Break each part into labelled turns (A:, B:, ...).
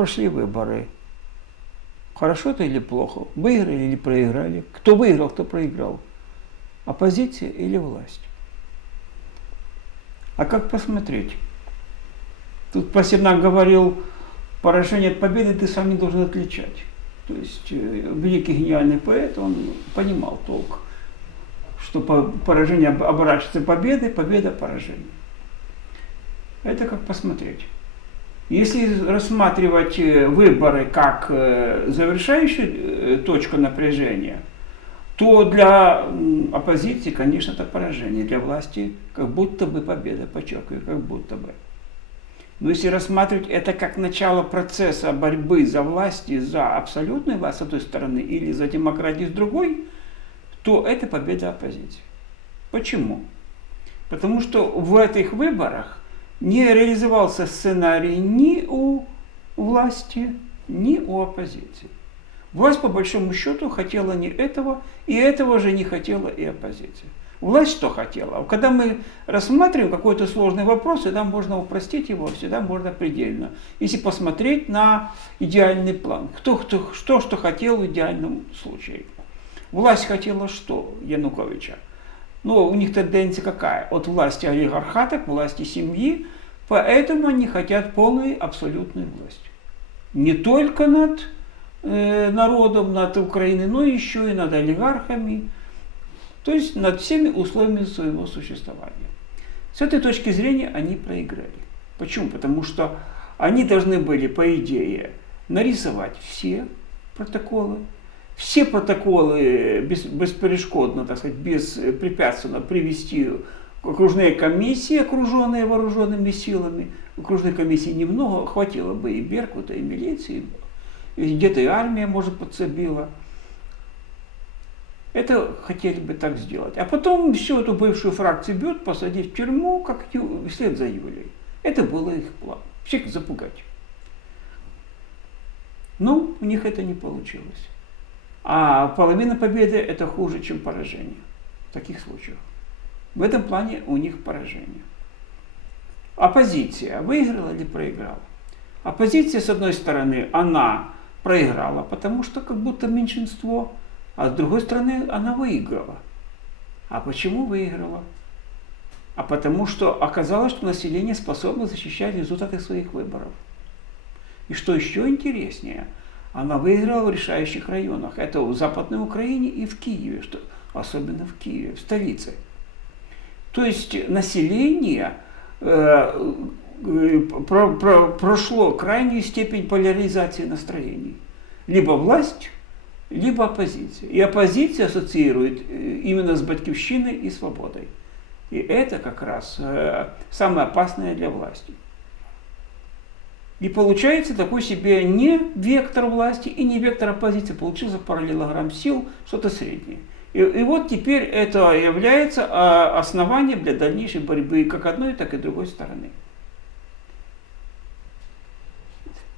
A: прошли выборы. Хорошо это или плохо? Выиграли или проиграли? Кто выиграл, кто проиграл? Оппозиция или власть? А как посмотреть? Тут Пастернак говорил, поражение от победы ты сам не должен отличать. То есть э, великий гениальный поэт, он понимал толк, что поражение оборачивается победой, победа поражение. Это как посмотреть. Если рассматривать э, выборы как э, завершающую точку напряжения, то для оппозиции, конечно, это поражение, для власти как будто бы победа, подчеркиваю, как будто бы. Но если рассматривать это как начало процесса борьбы за власть за абсолютную власть с одной стороны или за демократию с другой, то это победа оппозиции. Почему? Потому что в этих выборах не реализовался сценарий ни у власти, ни у оппозиции. Власть, по большому счету, хотела не этого, и этого же не хотела и оппозиция. Власть что хотела? Когда мы рассматриваем какой-то сложный вопрос, всегда можно упростить его, всегда можно предельно. Если посмотреть на идеальный план. Кто, кто, что, что хотел в идеальном случае. Власть хотела что Януковича? Ну, у них тенденция какая? От власти олигархата к власти семьи, поэтому они хотят полной абсолютной власти. Не только над э, народом, над Украиной, но еще и над олигархами, то есть над всеми условиями своего существования. С этой точки зрения они проиграли. Почему? Потому что они должны были, по идее, нарисовать все протоколы, все протоколы без, бесперешкодно, так сказать, беспрепятственно привести окружные комиссии, окруженные вооруженными силами. Окружной комиссии немного, хватило бы и Беркута, и милиции, где-то и армия, может, подсобила – это хотели бы так сделать. А потом всю эту бывшую фракцию бьют, посадить в тюрьму, как вслед за Юлей. Это было их план. Всех запугать. Но у них это не получилось. А половина победы это хуже, чем поражение. В таких случаях. В этом плане у них поражение. Оппозиция выиграла или проиграла? Оппозиция, с одной стороны, она проиграла, потому что как будто меньшинство а с другой стороны, она выиграла. А почему выиграла? А потому что оказалось, что население способно защищать результаты своих выборов. И что еще интереснее, она выиграла в решающих районах. Это в Западной Украине и в Киеве, что, особенно в Киеве, в столице. То есть население э, э про, про, прошло крайнюю степень поляризации настроений. Либо власть либо оппозиция. И оппозиция ассоциирует э, именно с батькивщиной и свободой. И это как раз э, самое опасное для власти. И получается такой себе не вектор власти и не вектор оппозиции, получился параллелограмм сил, что-то среднее. И, и вот теперь это является а, основанием для дальнейшей борьбы как одной, так и другой стороны.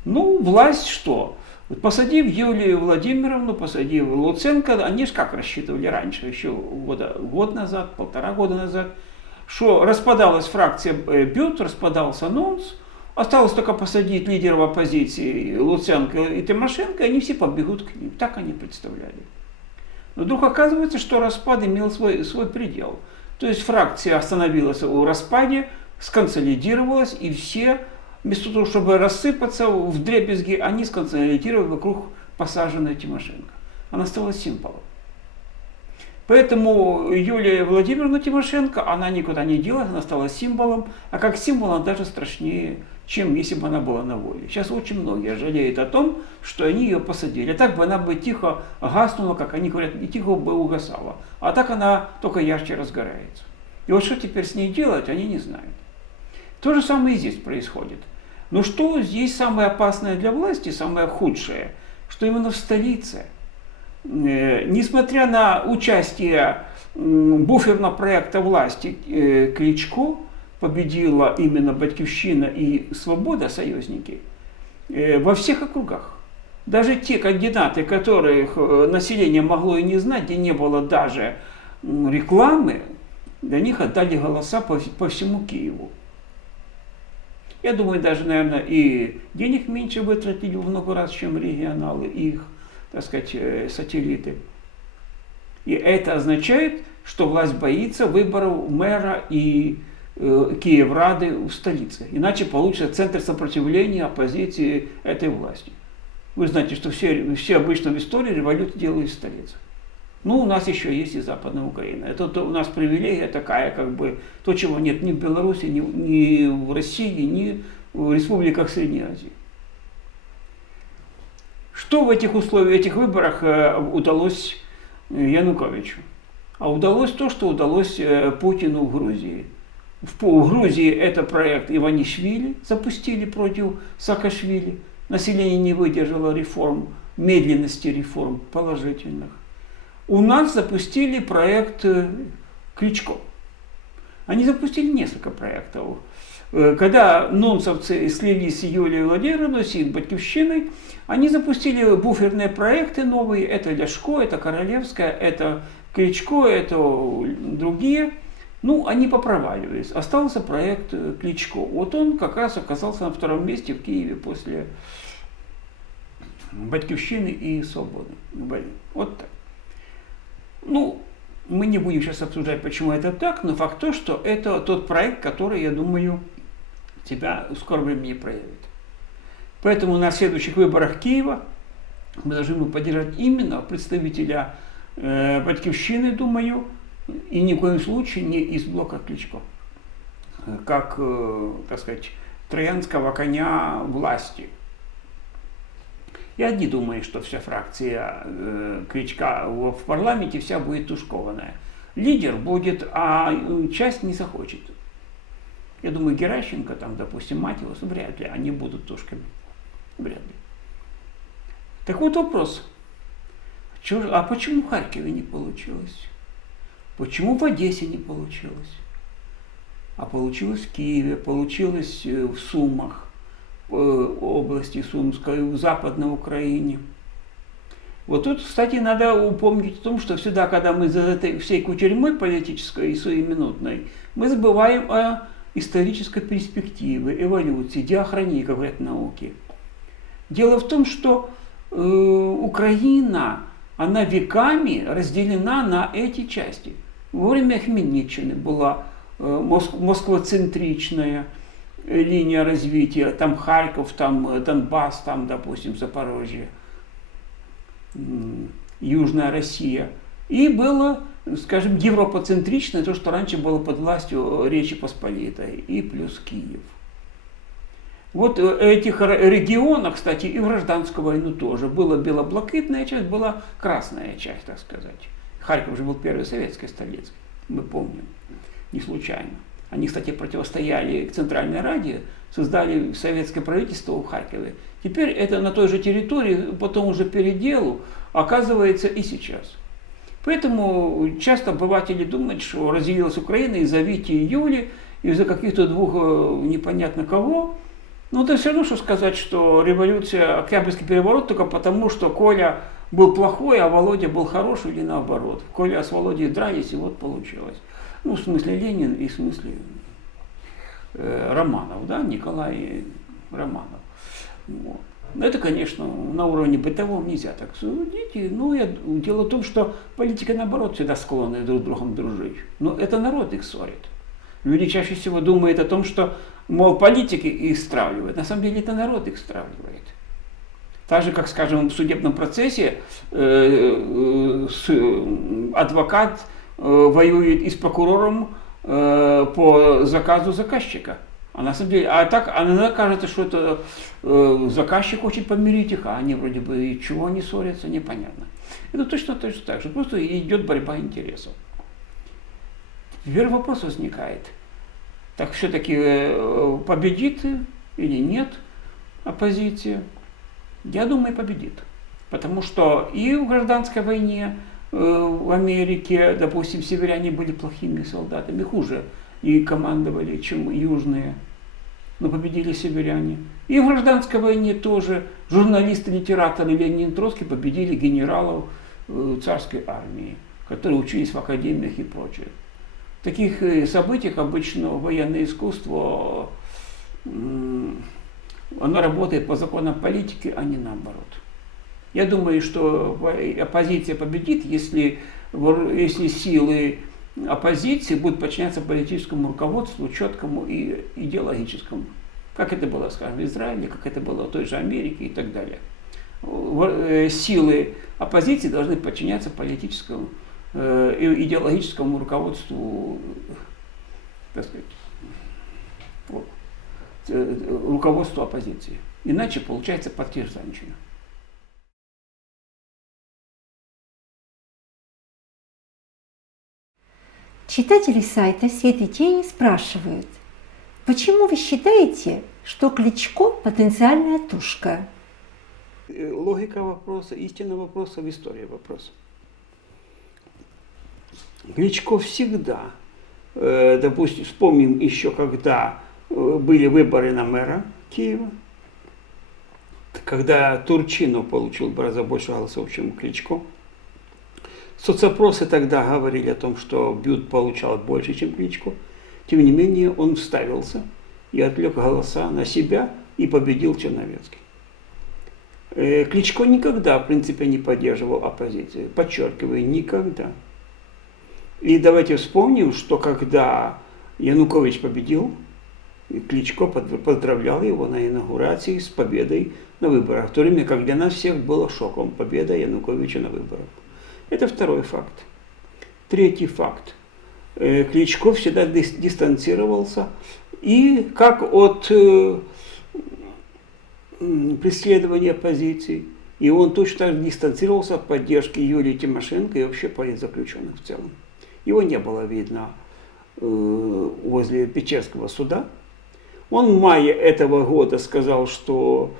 A: Ну, власть что? Посадив Юлию Владимировну, посадив Луценко, они же как рассчитывали раньше, еще года, год назад, полтора года назад, что распадалась фракция э, Бют, распадался НОНС, осталось только посадить лидеров оппозиции Луценко и Тимошенко, и они все побегут к ним. Так они представляли. Но вдруг оказывается, что распад имел свой, свой предел. То есть фракция остановилась у распаде, сконсолидировалась, и все вместо того, чтобы рассыпаться в дребезги, они сконцентрировали вокруг посаженной Тимошенко. Она стала символом. Поэтому Юлия Владимировна Тимошенко, она никуда не делась, она стала символом, а как символ она даже страшнее, чем если бы она была на воле. Сейчас очень многие жалеют о том, что они ее посадили. А так бы она бы тихо гаснула, как они говорят, и тихо бы угасала. А так она только ярче разгорается. И вот что теперь с ней делать, они не знают. То же самое и здесь происходит. Но что здесь самое опасное для власти, самое худшее, что именно в столице, э, несмотря на участие буферного проекта власти э, Кличко, победила именно Батьковщина и Свобода, союзники, во всех округах. Даже те кандидаты, которых население могло и не знать, где не было даже рекламы, для них отдали голоса по, по всему Киеву. Я думаю, даже, наверное, и денег меньше вытратили в много раз, чем регионалы, их, так сказать, сателлиты. И это означает, что власть боится выборов мэра и Киеврады в столице. Иначе получится центр сопротивления оппозиции этой власти. Вы знаете, что все, все обычно в истории революции делают в столице. Ну, у нас еще есть и Западная Украина. Это то, у нас привилегия такая, как бы, то, чего нет ни в Беларуси, ни, ни в России, ни в республиках Средней Азии. Что в этих условиях, этих выборах э, удалось э, Януковичу? А удалось то, что удалось э, Путину в Грузии. В Грузии это проект Иванишвили запустили против Саакашвили. Население не выдержало реформ, медленности реформ положительных у нас запустили проект э, Кличко. Они запустили несколько проектов. Э, когда нонцевцы слились с Юлией Владимировной, с их батькивщиной, они запустили буферные проекты новые. Это Ляшко, это Королевская, это Кличко, это другие. Ну, они попроваливались. Остался проект э, Кличко. Вот он как раз оказался на втором месте в Киеве после Батькивщины и Свободы. Вот так. Ну, мы не будем сейчас обсуждать, почему это так, но факт то, что это тот проект, который, я думаю, себя в скором времени проявит. Поэтому на следующих выборах Киева мы должны поддержать именно представителя э, Батькивщины, думаю, и ни в коем случае не из блока Кличко. Как, э, так сказать, троянского коня власти – я не думаю, что вся фракция э, Кричка в парламенте вся будет тушкованная. Лидер будет, а часть не захочет. Я думаю, Геращенко, там, допустим, Матиус, вряд ли, они будут тушками. Вряд ли. Так вот вопрос. А почему в Харькове не получилось? Почему в Одессе не получилось? А получилось в Киеве, получилось э, в Сумах. Э, области Сумской, в Западной Украине. Вот тут, кстати, надо упомнить о том, что всегда, когда мы за этой всей кутерьмой политической и своеминутной, мы забываем о исторической перспективе, эволюции, диахронии, говорят науки. Дело в том, что э, Украина, она веками разделена на эти части. Во время Хмельниччины была э, Моск- москвоцентричная, линия развития, там Харьков, там э, Донбасс, там, допустим, Запорожье, Южная Россия. И было, скажем, европоцентричное, то, что раньше было под властью Речи Посполитой, и плюс Киев. Вот э, этих регионах, кстати, и в гражданскую войну тоже. Была белоблакитная часть, была красная часть, так сказать. Харьков же был первой советской столицей, мы помним, не случайно. Они, кстати, противостояли Центральной Раде, создали советское правительство в Харькове. Теперь это на той же территории, потом уже переделу, оказывается и сейчас. Поэтому часто обыватели думают, что разделилась Украина из-за Вити и Юли, из-за каких-то двух э, непонятно кого. Но это все равно, что сказать, что революция, Октябрьский переворот только потому, что Коля был плохой, а Володя был хороший или наоборот. Коля с Володей дрались, и вот получилось. Ну, в смысле Ленин и в смысле э, Романов, да, Николай Романов. Вот. Это, конечно, на уровне бытовом нельзя так судить. Ну, я, дело в том, что политика, наоборот, всегда склонны друг с другом дружить. Но это народ их ссорит. Люди чаще всего думают о том, что, мол, политики их стравливают. На самом деле это народ их стравливает. Так же, как, скажем, в судебном процессе э, э, адвокат Э, воюет и с прокурором по заказу заказчика. А на самом деле, а так, а иногда кажется, что это э, заказчик хочет помирить их, а они вроде бы чего они ссорятся, непонятно. Это точно, точно так же, просто идет борьба интересов. Теперь вопрос возникает. Так все-таки победит или нет оппозиция? Я думаю, победит. Потому что и в гражданской войне, Э, в Америке, допустим, северяне были плохими солдатами, хуже и командовали, чем южные. Но победили северяне. И в гражданской войне тоже журналисты, литераторы Ленин Троцкий победили генералов э, царской армии, которые учились в академиях и прочее. В таких э, событиях обычно военное искусство оно работает по законам политики, а не наоборот. Я думаю, что оппозиция победит, если, если силы оппозиции будут подчиняться политическому руководству, четкому и идеологическому. Как это было, скажем, в Израиле, как это было в той же Америке и так далее. Э, силы оппозиции должны подчиняться политическому э, и идеологическому руководству, так сказать, э, руководству оппозиции. Иначе получается партизанщина.
B: Читатели сайта «Свет и тени» спрашивают, почему вы считаете, что Кличко – потенциальная тушка?
A: Э, логика вопроса, истина вопроса в истории вопроса. Кличко всегда, э, допустим, вспомним еще, когда э, были выборы на мэра Киева, когда Турчинов получил гораздо больше голосов, чем Кличко, Соцопросы тогда говорили о том, что Бют получал больше, чем Кличко. Тем не менее, он вставился и отвлек голоса на себя и победил Черновецкий. Э, Кличко никогда, в принципе, не поддерживал оппозицию. Подчеркиваю, никогда. И давайте вспомним, что когда Янукович победил, Кличко поздравлял его на инаугурации с победой на выборах, в то время как для нас всех было шоком победа Януковича на выборах. Это второй факт. Третий факт. Э, Кличко всегда дистанцировался и как от э, преследования оппозиции, и он точно так дистанцировался от поддержки Юлии Тимошенко и вообще политзаключенных в целом. Его не было видно э, возле Печерского суда. Он в мае этого года сказал, что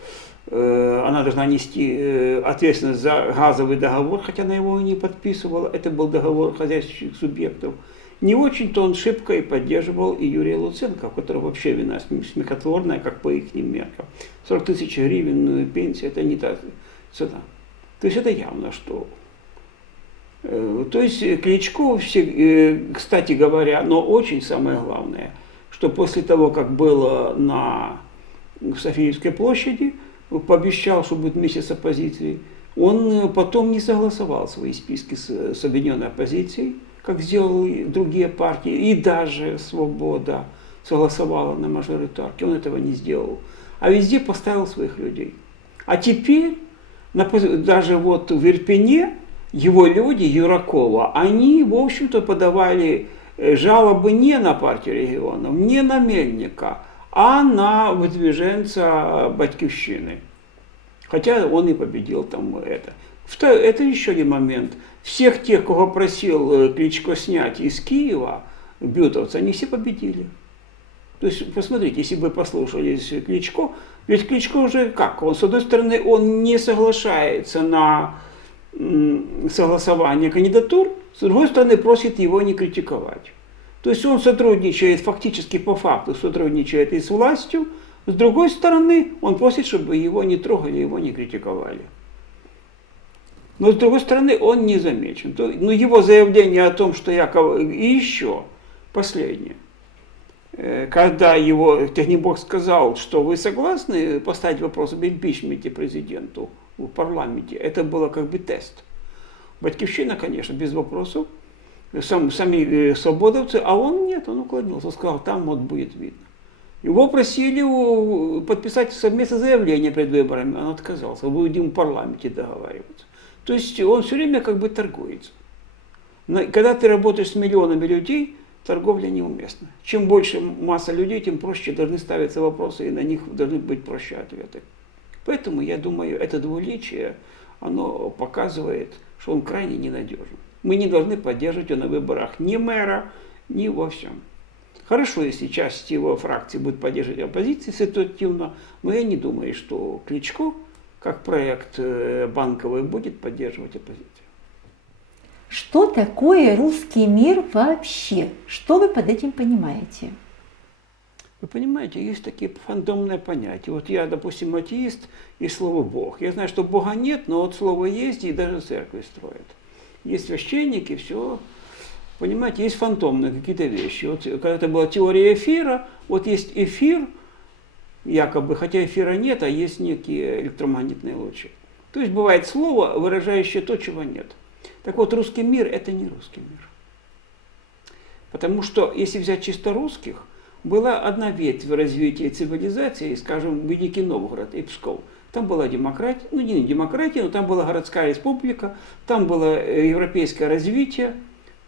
A: Э, она должна нести э, ответственность за газовый договор, хотя она его не подписывала. Это был договор хозяйственных субъектов. Не очень-то он шибко и поддерживал и Юрия Луценко, у которого вообще вина смехотворная, как по их меркам. 40 тысяч гривен ну, пенсия – это не та цена. То есть это явно, что... Э, то есть Кличко, кстати говоря, но очень самое главное, что после того, как было на Софиевской площади, пообещал, что будет вместе с оппозицией, он э, потом не согласовал свои списки с, с объединенной оппозицией, как сделали другие партии, и даже «Свобода» согласовала на мажоритарке, он этого не сделал. А везде поставил своих людей. А теперь, даже вот в Ирпене, его люди, Юракова, они, в общем-то, подавали э, жалобы не на партию регионов, не на Мельника, а на выдвиженца Батьковщины. Хотя он и победил там это. Это еще один момент. Всех тех, кого просил э, Кличко снять из Киева, бютовцы, они все победили. То есть, посмотрите, если бы послушались Кличко, ведь Кличко уже как? Он, с одной стороны, он не соглашается на согласование кандидатур, с другой стороны, просит его не критиковать. То есть он сотрудничает, фактически по факту сотрудничает и с властью, с другой стороны, он просит, чтобы его не трогали, его не критиковали. Но с другой стороны, он не замечен. Но ну, его заявление о том, что якобы... И еще последнее. Э, когда его Технибок сказал, что вы согласны поставить вопрос об импичменте президенту в парламенте, это было как бы тест. Батьковщина, конечно, без вопросов сам, сами э, свободовцы, а он нет, он уклонился, сказал, там вот будет видно. Его просили подписать совместное заявление перед выборами, он отказался, будем в парламенте договариваться. То есть он все время как бы торгуется. Когда ты работаешь с миллионами людей, торговля неуместна. Чем больше масса людей, тем проще должны ставиться вопросы, и на них должны быть проще ответы. Поэтому я думаю, это двуличие, оно показывает, что он крайне ненадежен. Мы не должны поддерживать его на выборах ни мэра, ни во всем. Хорошо, если часть его фракции будет поддерживать оппозицию ситуативно, но я не думаю, что Кличко, как проект э, банковый, будет поддерживать оппозицию.
B: Что такое русский мир вообще? Что вы под этим понимаете?
A: Вы понимаете, есть такие фандомные понятия. Вот я, допустим, атеист и слово Бог. Я знаю, что Бога нет, но вот слово есть и даже церкви строят есть священники, все. Понимаете, есть фантомные какие-то вещи. Вот когда-то была теория эфира, вот есть эфир, якобы, хотя эфира нет, а есть некие электромагнитные лучи. То есть бывает слово, выражающее то, чего нет. Так вот, русский мир – это не русский мир. Потому что, если взять чисто русских, была одна ветвь в развитии цивилизации, скажем, Великий Новгород и Псков. Там была демократия, ну не демократия, но там была городская республика, там было э, европейское развитие,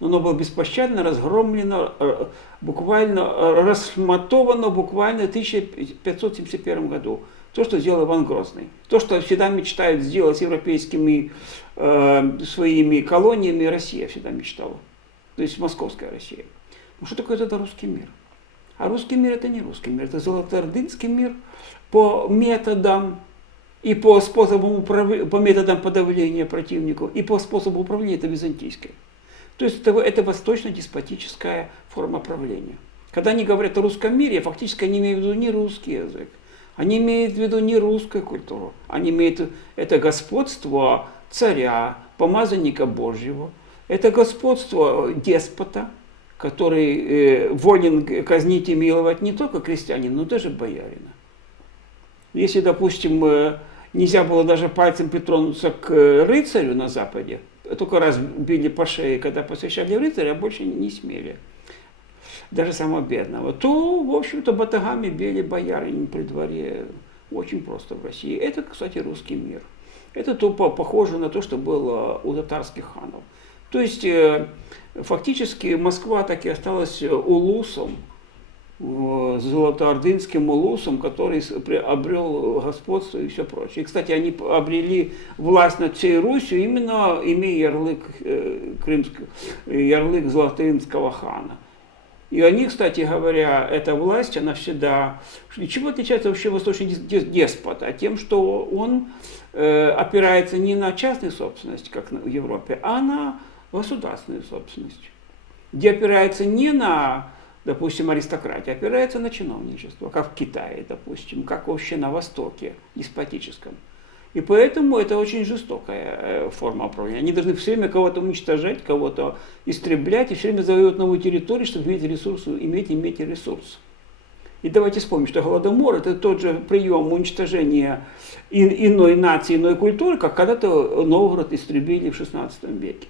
A: но оно было беспощадно разгромлено, э, буквально э, расшматовано буквально в 1571 году. То, что сделал Иван Грозный. То, что всегда мечтают сделать европейскими э, своими колониями, Россия всегда мечтала. То есть московская Россия. Ну что такое это русский мир? А русский мир это не русский мир, это золотоордынский мир по методам и по способам управ... по методам подавления противников, и по способу управления это византийское. То есть это, это восточно-деспотическая форма правления. Когда они говорят о русском мире, фактически они имеют в виду не русский язык, они имеют в виду не русскую культуру, они имеют это господство царя, помазанника Божьего, это господство деспота, который э, волен казнить и миловать не только крестьянина, но даже боярина. Если, допустим, э, нельзя было даже пальцем притронуться к рыцарю на Западе, только раз били по шее, когда посвящали рыцаря, а больше не смели, даже самого бедного, то, в общем-то, батагами били боярин при дворе очень просто в России. Это, кстати, русский мир. Это тупо похоже на то, что было у татарских ханов. То есть, э, фактически, Москва так и осталась улусом, золотоордынским улусом, который обрел господство и все прочее. И, кстати, они обрели власть над всей Русью, именно имея ярлык, э, крымского, ярлык золотоордынского хана. И они, кстати говоря, эта власть, она всегда... Ничего отличается вообще восточный деспот, а тем, что он э, опирается не на частную собственность, как в Европе, а на государственную собственность. Где опирается не на допустим, аристократия опирается на чиновничество, как в Китае, допустим, как вообще на Востоке, деспотическом. И поэтому это очень жестокая э, форма управления. Они должны все время кого-то уничтожать, кого-то истреблять, и все время завоевывать новую территорию, чтобы иметь ресурсы, иметь, иметь ресурс. И давайте вспомним, что Голодомор – это тот же прием уничтожения иной нации, иной культуры, как когда-то Новгород истребили в XVI веке.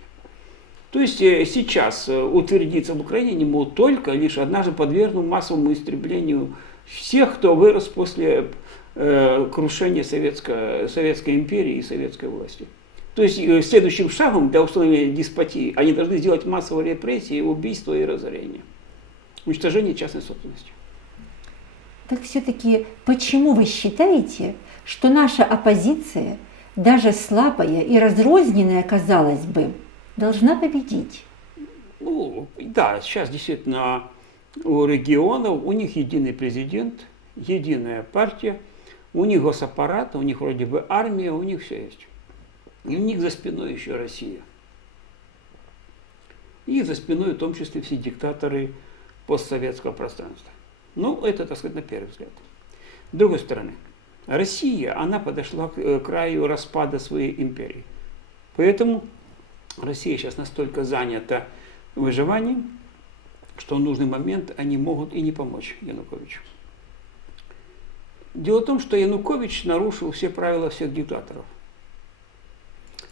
A: То есть э, сейчас э, утвердиться в Украине не могут только лишь однажды подвергнув массовому истреблению всех, кто вырос после э, крушения Советской, Советской империи и советской власти. То есть э, следующим шагом для установления деспотии они должны сделать массовые репрессии, убийства и разорения. Уничтожение частной собственности.
B: Так все-таки почему вы считаете, что наша оппозиция, даже слабая и разрозненная, казалось бы, должна победить.
A: Ну, да, сейчас действительно у регионов, у них единый президент, единая партия, у них госаппарат, у них вроде бы армия, у них все есть. И у них за спиной еще Россия. И за спиной в том числе все диктаторы постсоветского пространства. Ну, это, так сказать, на первый взгляд. С другой стороны, Россия, она подошла к э, краю распада своей империи. Поэтому Россия сейчас настолько занята выживанием, что в нужный момент они могут и не помочь Януковичу. Дело в том, что Янукович нарушил все правила всех диктаторов.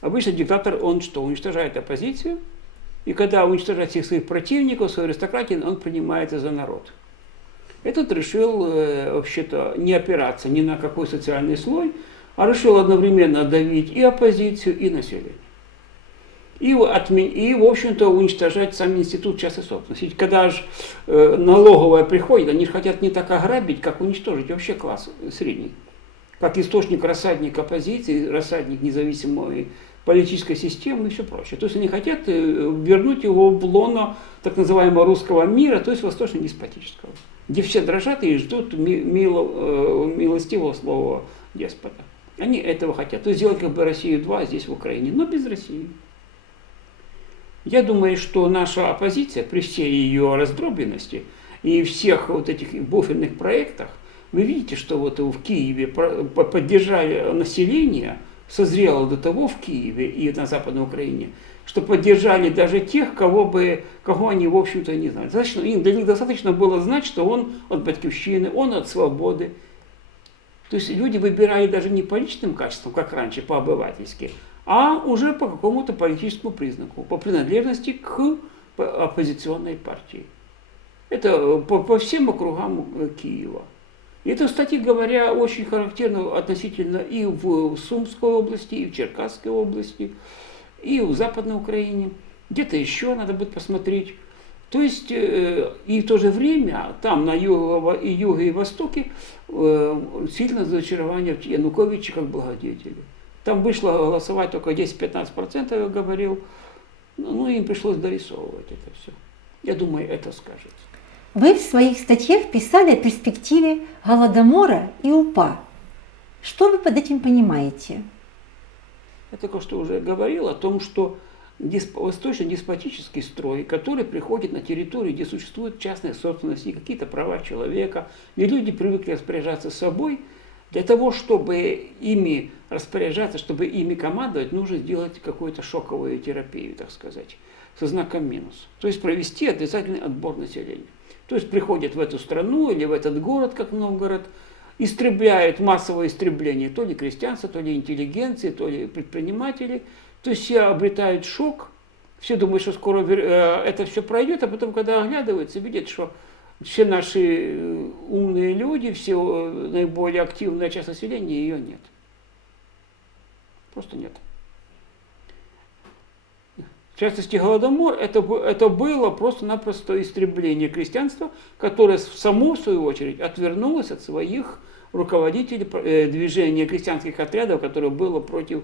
A: Обычно диктатор, он что, уничтожает оппозицию, и когда уничтожает всех своих противников, свою аристократию, он принимается за народ. Этот решил э, вообще-то не опираться ни на какой социальный слой, а решил одновременно давить и оппозицию, и население и, отмен... и в общем-то, уничтожать сам институт частной собственности. Ведь когда же э, налоговая приходит, они же хотят не так ограбить, как уничтожить вообще класс средний. Как источник рассадник оппозиции, рассадник независимой политической системы и все прочее. То есть они хотят э, вернуть его в лоно так называемого русского мира, то есть восточно-деспотического, где все дрожат и ждут мило, э, милостивого слова деспота. Они этого хотят. То есть сделать как бы Россию 2 здесь в Украине, но без России. Я думаю, что наша оппозиция при всей ее раздробленности и всех вот этих буферных проектах, вы видите, что вот в Киеве поддержали население, созрело до того в Киеве и на Западной Украине, что поддержали даже тех, кого, бы, кого они, в общем-то, не знают. Достаточно, им, для них достаточно было знать, что он от батьківщины, он от свободы. То есть люди выбирали даже не по личным качествам, как раньше, по-обывательски, а уже по какому-то политическому признаку, по принадлежности к оппозиционной партии. Это по, по всем округам э, Киева. Это, кстати говоря, очень характерно относительно и в Сумской области, и в Черкасской области, и в Западной Украине. Где-то еще надо будет посмотреть. То есть э, и в то же время там на юго, и юге, и востоке э, сильно разочарование в Януковиче как благодетеле. Там вышло голосовать только 10-15%, я говорил. Ну, им пришлось дорисовывать это все. Я думаю, это скажется.
B: Вы в своих статьях писали о перспективе Голодомора и УПА. Что вы под этим понимаете?
A: Я только что уже говорил о том, что восточно-деспотический строй, который приходит на территорию, где существует частная собственность и какие-то права человека, где люди привыкли распоряжаться собой, для того, чтобы ими распоряжаться, чтобы ими командовать, нужно сделать какую-то шоковую терапию, так сказать, со знаком минус. То есть провести обязательный отбор населения. То есть приходят в эту страну или в этот город, как Новгород, истребляют массовое истребление то ли крестьянства, то ли интеллигенции, то ли предпринимателей. То есть все обретают шок, все думают, что скоро э, это все пройдет, а потом, когда оглядываются, видят, что все наши э, умные люди, все э, наиболее активная часть населения, ее нет. Просто нет. В частности, Голодомор это, это было просто-напросто истребление крестьянства, которое само, в свою очередь, отвернулось от своих руководителей э, движения крестьянских отрядов, которое было против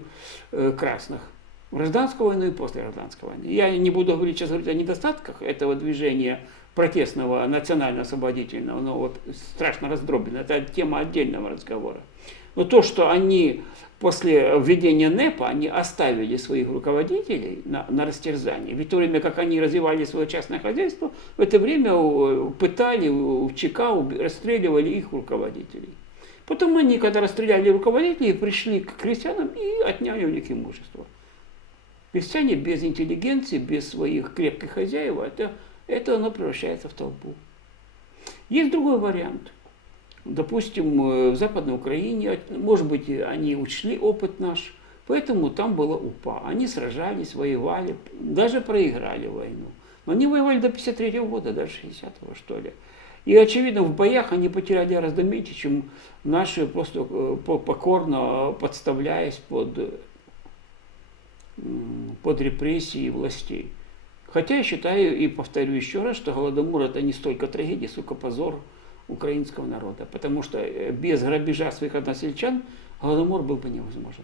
A: красных. В гражданскую войну и после гражданской войны. Я не буду говорить сейчас говорить о недостатках этого движения протестного, национально-освободительного, но вот страшно раздроблено. Это тема отдельного разговора. Но то, что они после введения НЭПа они оставили своих руководителей на, на растерзание. В то время, как они развивали свое частное хозяйство, в это время пытали в ЧК, расстреливали их руководителей. Потом они, когда расстреляли руководителей, пришли к крестьянам и отняли у них имущество. Крестьяне без интеллигенции, без своих крепких хозяев, это, это оно превращается в толпу. Есть другой вариант – Допустим, э, в Западной Украине, может быть, они учли опыт наш, поэтому там было УПА. Они сражались, воевали, даже проиграли войну. Но они воевали до 53 -го года, до 60-го, что ли. И, очевидно, в боях они потеряли гораздо меньше, чем наши, просто э, покорно подставляясь под, под репрессии властей. Хотя я считаю и повторю еще раз, что Голодомор это не столько трагедия, сколько позор украинского народа, потому что э, без грабежа своих односельчан Голодомор был бы невозможен.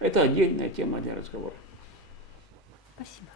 A: Это отдельная тема для разговора.
B: Спасибо.